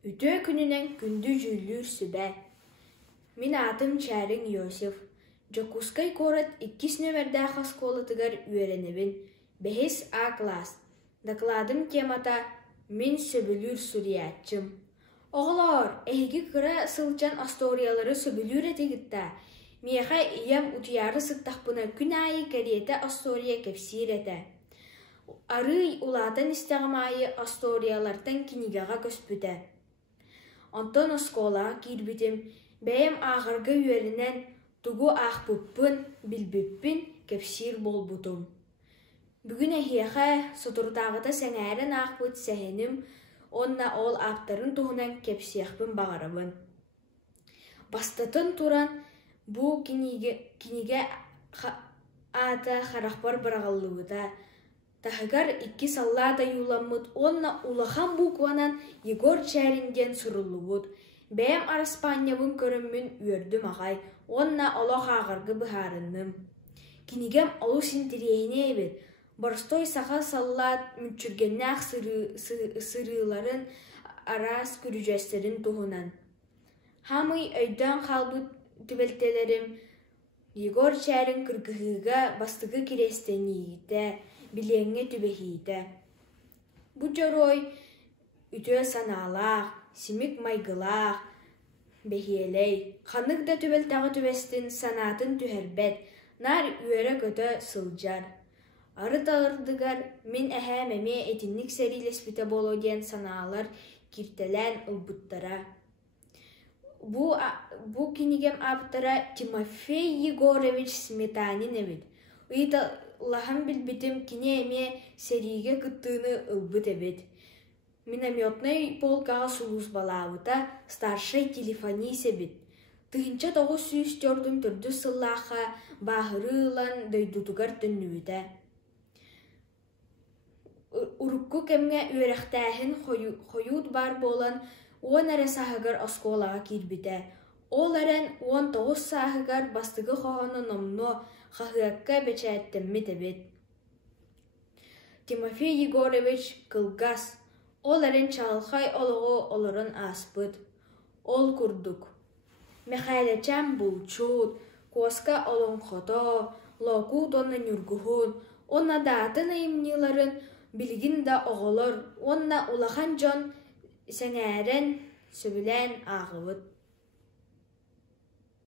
Ütö күнүнен күндү жүллүр сүбэ. Min atım Çäriň Yosef. Jokускай корот 2 нөмердäх осколатыгар үөренебин. 5А класс. Докладым темата «Min сөбүлүр сурьяччым». Оғлор, эһиги кыра сылчан асториялары сөбүлүр этигитта. Миэхэ иям утуяры сыттахпына күн айы кэриэте астория кепсир эте. Арый улаатан истэҕимайы асториялартан кинигэҕэ көспүтэ. Онтон осколаға киирбитим, бэйэм ааҕарга үөринэн тугу аахпыппын, билбиппин кепсир болбутум. Бүгүн эһиэхэ сотуртааҕыта сэҥээрэн аахпыт сэһэним, онна ол ааптарын туһунан кепсиэхпин баҕарабын. Бастатын туран бу кинигэ аата харахпар быраҕаллыбыта. Таһыгар 2 саллаата юуламмыт, онна улахан букванан Егор Чäриҥден суруллубут. Бэйэм араспаанньабын көрөммүн үөрдүм аҕай, онна олох ааҕарга быһаарынным. Кинигэм олус синтириэһине эбит, борстой саха саллаат мүччүргэннээх сырыыларын араас күрүдьэстерин туһунан. Хамый өйдөөн хаалбыт түбэлтэлэрим Егор Чäриň кыргыһыыга бастыгы кирэстениигитэ, билиэҥҥэ түбэһиитэ. Бу дьорой үтүө санаалаах, симик майгылаах, бэһиэлэй, ханык да түбэлтэҕи түбэстин санаатын түһэрбэт, нар үөрэ көтө сылдьар. Ары талардыгар мин эһээм эмиэ этинник сэрилэспитэ боло диэн санаалар киртэлээн ылбыттара. Бу кинигем аптара Тимофей Егорович Сметанин эбит. Ыйталаһан билбитим кини эмиэ сэриигэ кыттыыны ылбыт эбит. Минометный полкаға сулус балаабыта старший телефонист эбит. Тыһынча 904 төрдү сыллааха бааһыры ылан дойдутугар төннүбүтэ. Урукку кемҥэ үөрэхтээһин хоюут бар буолан уон эрэ саһыгар оскуолаҕа киирбитэ. Ол эрэн 19 сааһыгар бастыгы хоһоно номно хаһыакка бэчээттэммит эбит. Тимофей Егорович кылгас. Ол эрэн чаалхай олоҕу олорон ааспыт. Ол курдук. Мэхээлэчэм булчуут, куоска олоҥхото, лоокуут онна ньургуһун, онна даатын айымньыыларын билигин да оҕолор, онна улахан дьон сэҥээрэн сөбүлээн ааҕыбыт.